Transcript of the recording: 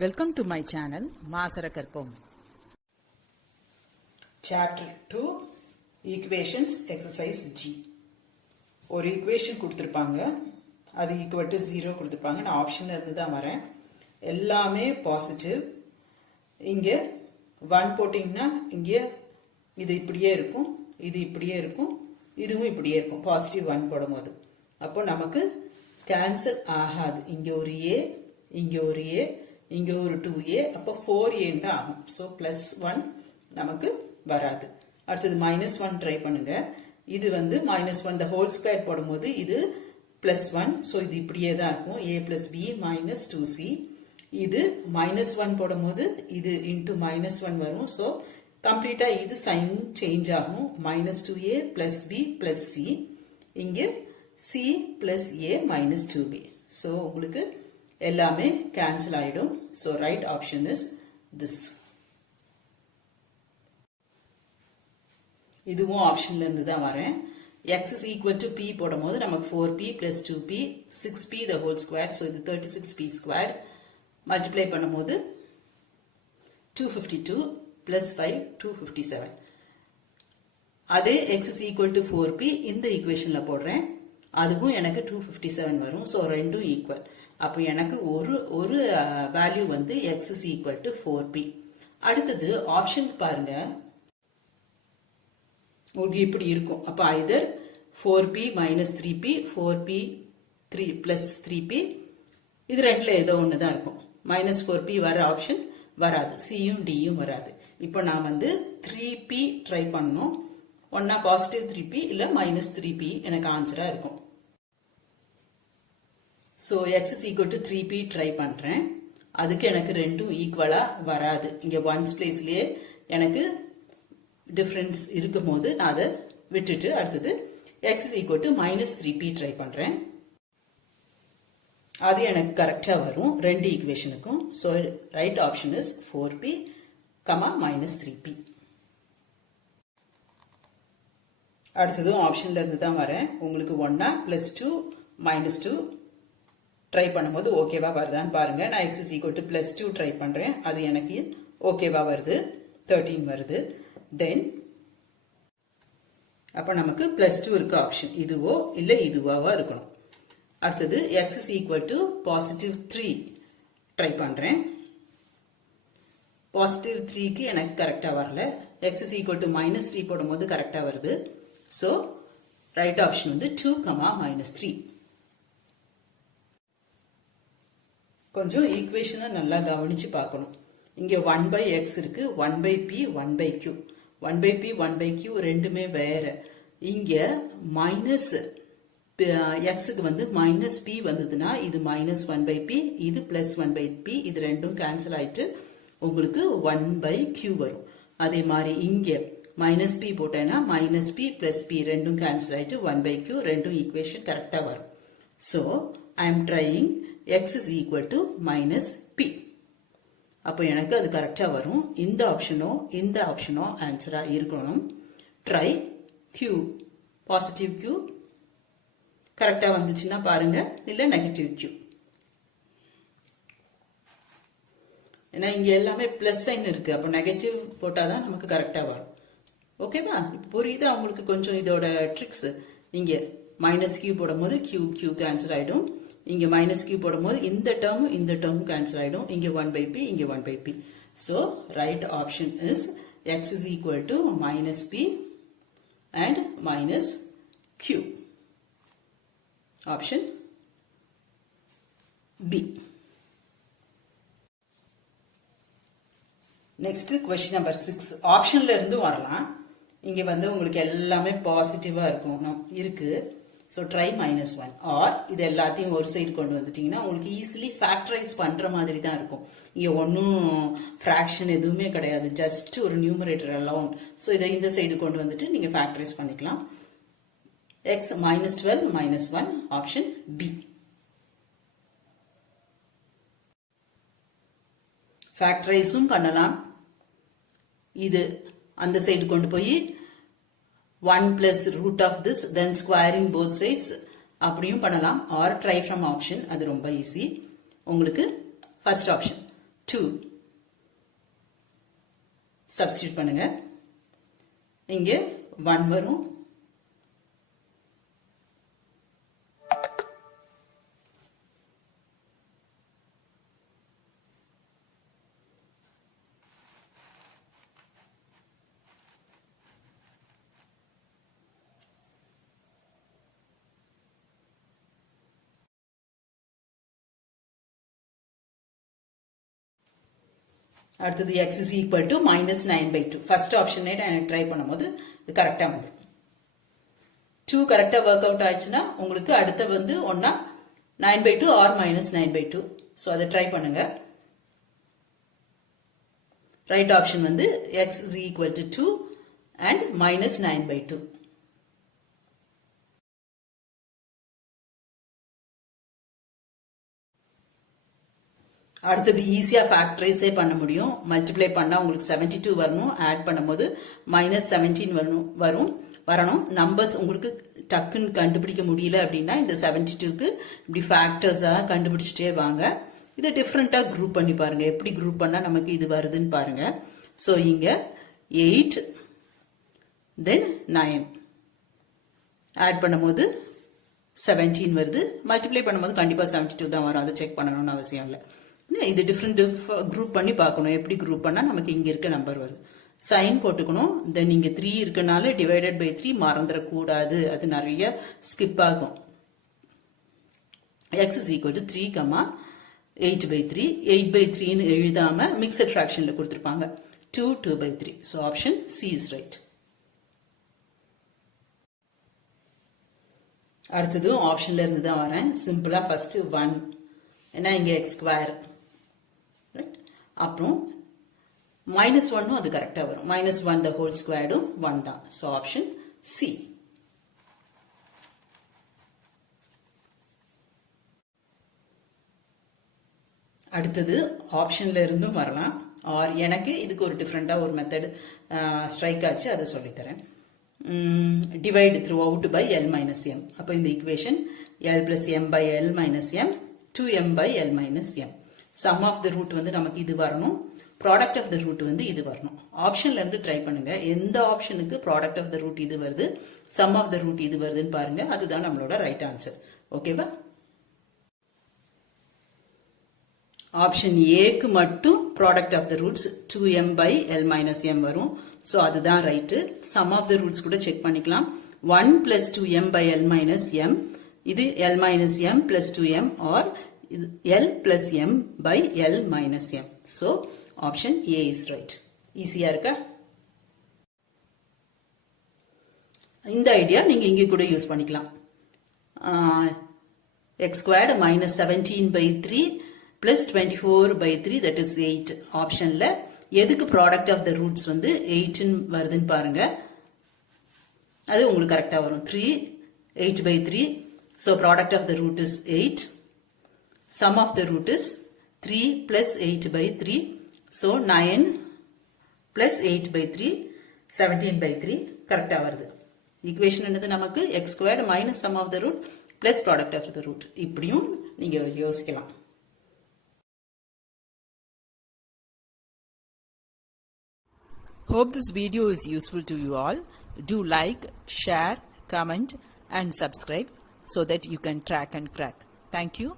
Welcome to my channel, maasarakarpom. Chapter 2, Equations, Exercise G. ஒரு equation கொடுத்திருப்பாங்க, அது equal to 0 கொடுத்திருப்பாங்க. நான் ஆப்ஷன்ல இருந்து தான் வரேன். எல்லாமே பாசிட்டிவ். இங்க 1 போட்டிங்கன்னா இங்க இது இப்படியே இருக்கும், இது இப்படியே இருக்கும், இதுவும் இப்படியே இருக்கும். பாசிட்டிவ் 1 போடும்போது அப்போ நமக்கு கேன்சல் ஆகாது. இங்க ஒரு a, இங்க ஒரு a, இங்க ஒரு 2a, அப்போ 4a ஆகும். ஸோ +1 நமக்கு வராது. அடுத்தது -1 ட்ரை பண்ணுங்க. இது வந்து -1 the whole square போடும்போது இது +1, ஸோ இது இப்படியே தான் இருக்கும். a + b - 2c. இது -1 போடும்போது இது இன்டூ -1 வரும். ஸோ கம்ப்ளீட்டா இது சைன் சேஞ்ச் ஆகும். -2a + b + c. இங்க c + a - 2b. ஸோ உங்களுக்கு எல்லாமே கேன்சல் ஆயிடும். So right option is this. இதுவும் ஆப்ஷன்ல இருந்து தான் வரேன். x is equal to p போடும்போது நமக்கு 4p + 2p 6p the whole square. So இது 36p squared. மல்டிப்ளை பண்ணும்போது 252 + 5 257. அதே x is equal to 4p இந்த ஈக்குவேஷன்ல போடுறேன். அதுவும் எனக்கு 257 வரும். ஸோ ரெண்டும் ஈக்குவல். அப்போ எனக்கு ஒரு வேல்யூ வந்து x is equal to 4p. அடுத்தது ஆப்ஷன் பாருங்க, உங்களுக்கு இப்படி இருக்கும். அப்போ either 4p - 3p 4p 3 + 3p இது ரெண்டுல ஏதோ ஒன்று தான் இருக்கும். -4p வர ஆப்ஷன் வராது, சியும் டியும் வராது. இப்போ நான் வந்து 3p ட்ரை பண்ணணும். ஒன்னா பாசிட்டிவ் 3p இல்ல -3p எனக்கு ஆன்சரா இருக்கும். So x is equal to 3p try பண்றேன். அதுக்கு எனக்கு ரெண்டும் ஈக்குவலா வராது. இங்க ஒன்ஸ் பிளேஸ்லயே எனக்கு டிஃபரன்ஸ் இருக்கும் போது நான் அதை விட்டுட்டு அடுத்தது x is equal to -3p try பண்றேன். அது எனக்கு கரெக்டா வரும் ரெண்டு ஈக்குவேஷனுக்கும். So right option is 4p, -3p. அடுத்ததும் ஆப்ஷன்ல இருந்து தான் வரேன். உங்களுக்கு 1 +2 -2 ட்ரை பண்ணும்போது ஓகேவா வருதான்னு பாருங்க. நான் x is equal to +2 try பண்றேன். அது எனக்கு ஓகேவா வருது, 13 வருது. தென் அப்ப நமக்கு +2 இருக்கு ஆப்ஷன். இதுவோ இல்ல இதுவாவா இருக்கணும். அடுத்தது x is equal to +3 try பண்றேன். +3க்கு எனக்கு கரெக்டா வரல. x is equal to -3 போடும்போது கரெக்டா வருது. ஸோ ரைட் ஆப்ஷன் வந்து 2, -3. கொஞ்சம் ஈக்குவேஷனை நல்லா கவனிச்சு பார்க்கணும். இங்க 1/x இருக்கு, 1/p 1/q. 1/p 1/q ரெண்டுமே வேற. இங்க xக்கு வந்து -p வந்ததுன்னா இது -1/p, இது +1/p, இது ரெண்டும் கேன்சல் ஆயிட்டு உங்களுக்கு 1/q வரும். அதே மாதிரி இங்க -p போட்டேன்னா -p + p ரெண்டும் கேன்சல் ஆயிட்டு 1/q, ரெண்டும் ஈக்குவேஷன் கரெக்டா வரும். So I am trying x is equal to -p. அப்போ எனக்கு அது கரெக்டா வரும். இந்த ஆப்ஷனோ ஆன்சரா இருக்கணும். ட்ரை q, பாசிட்டிவ் q கரெக்டா வந்துச்சுன்னா பாருங்க, இல்ல நெகட்டிவ் q. ஏன்னா இங்க எல்லாமே பிளஸ் சைன் இருக்கு. அப்போ நெகட்டிவ் போட்டாதான் நமக்கு கரெக்டா வரும். ஓகேவா? புரியுதா உங்களுக்கு கொஞ்சம் இதோட ட்ரிக்ஸ்? இங்க -q போடும்போது q கேன்சல் ஆயிடும். இங்க -q போடும்போது இந்த டேர்ம் கேன்சல் ஆயிடும். இங்க 1/p, இங்க 1/p. So right option is x is equal to -p and -q. Option B. Next question number 6. ஆப்ஷன்ல இருந்து வரலாம். இங்க வந்து உங்களுக்கு எல்லாமே பாசிட்டிவா இருக்கு. ஸோ ட்ரை -1 ஆர் இது எல்லாத்தையும் ஒரு சைடு கொண்டு வந்துட்டீங்கன்னா உங்களுக்கு ஈஸிலி ஃபேக்டரைஸ் பண்ற மாதிரி தான் இருக்கும். இங்க ஒன்னும் ஃபிராக்ஷன் எதுவுமே கிடையாது, ஜஸ்ட் ஒரு நியூமரேட்டர் அலோன். ஸோ இதை இந்த சைடு கொண்டு வந்துட்டு நீங்க ஃபேக்டரைஸ் பண்ணிக்கலாம். x -12 -1 option B. ஃபேக்டரைஸும் பண்ணலாம். இது அந்த சைடு கொண்டு போய் 1 plus root of this, then squaring both sides அப்படியும் பண்ணலாம். or try from option, அது ரொம்ப ஈஸி. உங்களுக்கு first option 2 சப்ஸ்டிட்யூட் பண்ணுங்க. இங்க 1 வரும். அடுத்தது x is equal to minus 9/2. First option எனக்கு ட்ரை பண்ணும்போது இது கரெக்டா வந்துடும். 2 கரெக்டா ஒர்க் அவுட் ஆயிடுச்சுன்னா உங்களுக்கு அடுத்த வந்து ஒன்னா 9/2 or minus 9/2. ஸோ அதை ட்ரை பண்ணுங்க. ரைட் ஆப்ஷன் வந்து x is equal to 2 and minus 9/2. அடுத்தது ஈஸியா ஃபேக்டரைஸே பண்ண முடியும். மல்டிப்ளை பண்ணா உங்களுக்கு 72 வரணும். ஆட் பண்ணும்போது மைனஸ் 17 வரணும். நம்பர்ஸ் உங்களுக்கு டக்குன்னு கண்டுபிடிக்க முடியல அப்படின்னா இந்த 72க்கு இப்படி ஃபேக்டர்ஸா கண்டுபிடிச்சிட்டே வாங்க. இதை டிஃப்ரெண்டா குரூப் பண்ணி பாருங்க. எப்படி குரூப் பண்ணா நமக்கு இது வருதுன்னு பாருங்க. ஸோ இங்க 8 தென் 9 ஆட் பண்ணும்போது 17 வருது. மல்டிப்ளை பண்ணும்போது கண்டிப்பா 72 தான் வரும். அதை செக் பண்ணணும்னு அவசியம் இல்லை. இது டிஃப்ரெண்ட் குரூப் பண்ணி பார்க்கணும். எப்படி குரூப் பண்ணா நமக்கு இங்க இருக்க நம்பர் வருது. சைன் போட்டுக்கணும். தென் இங்க 3 இருக்கனால டிவைடட் பை 3 மறந்துடக்கூடாது. அது நிறைய ஸ்கிப் ஆகும். x is equal to 3, 8/3. 8/3 எழுதாம மிக்சட் ஃபிராக்ஷன்ல கொடுத்திருப்பாங்க. 2, 2/3. So option C is right. அடுத்தது ஆப்ஷன்ல இருந்து தான் வரேன். சிம்பிளா ஃபர்ஸ்ட் 1 ஏன்னா இங்க x ஸ்கொயர், அப்புறம் -1 அது கரெக்டா வரும். -1 the whole squared 1 தான். So option C. அடுத்தது ஆப்ஷன்ல இருந்தும் வரலாம். ஆர் எனக்கு இதுக்கு ஒரு டிஃப்ரெண்டா ஒரு மெத்தட் ஸ்ட்ரைக் ஆச்சு, அதை சொல்லித்தரேன். Divide throughout by L minus M. அப்போ இந்த equation L plus M by L minus M 2M by L minus M. Sum of the root வந்து நமக்கு இது வரணும். ப்ராடக்ட் ஆஃப் த ரூட் வந்து இது வரணும். ஆப்ஷன்ல இருந்து ட்ரை பண்ணுங்க. எந்த ஆப்ஷனுக்கு ப்ராடக்ட் ஆஃப் த ரூட் இது வருது, சம் ஆஃப் த ரூட் இது வருதுன்னு பாருங்க. அதுதான் நம்மளோட ரைட் ஆன்சர். ஓகேவா? ஆப்ஷன் ஏக்கு மட்டும் product of the roots 2M by L minus M வரும். ஸோ அதுதான் right. Sum of the roots கூட செக் பண்ணிக்கலாம். 1 plus 2M by L minus M, இது L minus M plus 2M or L plus M by L minus M. So option A is right. ஈஸியா இருக்கா? இந்த idea நீங்க இங்க கூட use பண்ணிக்கலாம். x squared minus 17/3 plus 24/3 that is 8. ஆப்ஷன்ல எதுக்கு ப்ராடக்ட் ஆஃப் த ரூட்ஸ் வந்து 8 வருதுன்னு பாருங்க. அது உங்களுக்கு கரெக்டா வரும். 3 8/3. So product of the root is 8. Sum of the root is 3 plus 8/3. So 9 plus 8/3 17/3 கரெக்டா வருது. ஈக்குவேஷன் என்னது நமக்கு x squared minus sum of the root plus product of the root. இப்படியும் நீங்க யோசிக்கலாம். Hope this video is useful to you all. Do like, share, comment and subscribe so that you can track and crack. Thank you.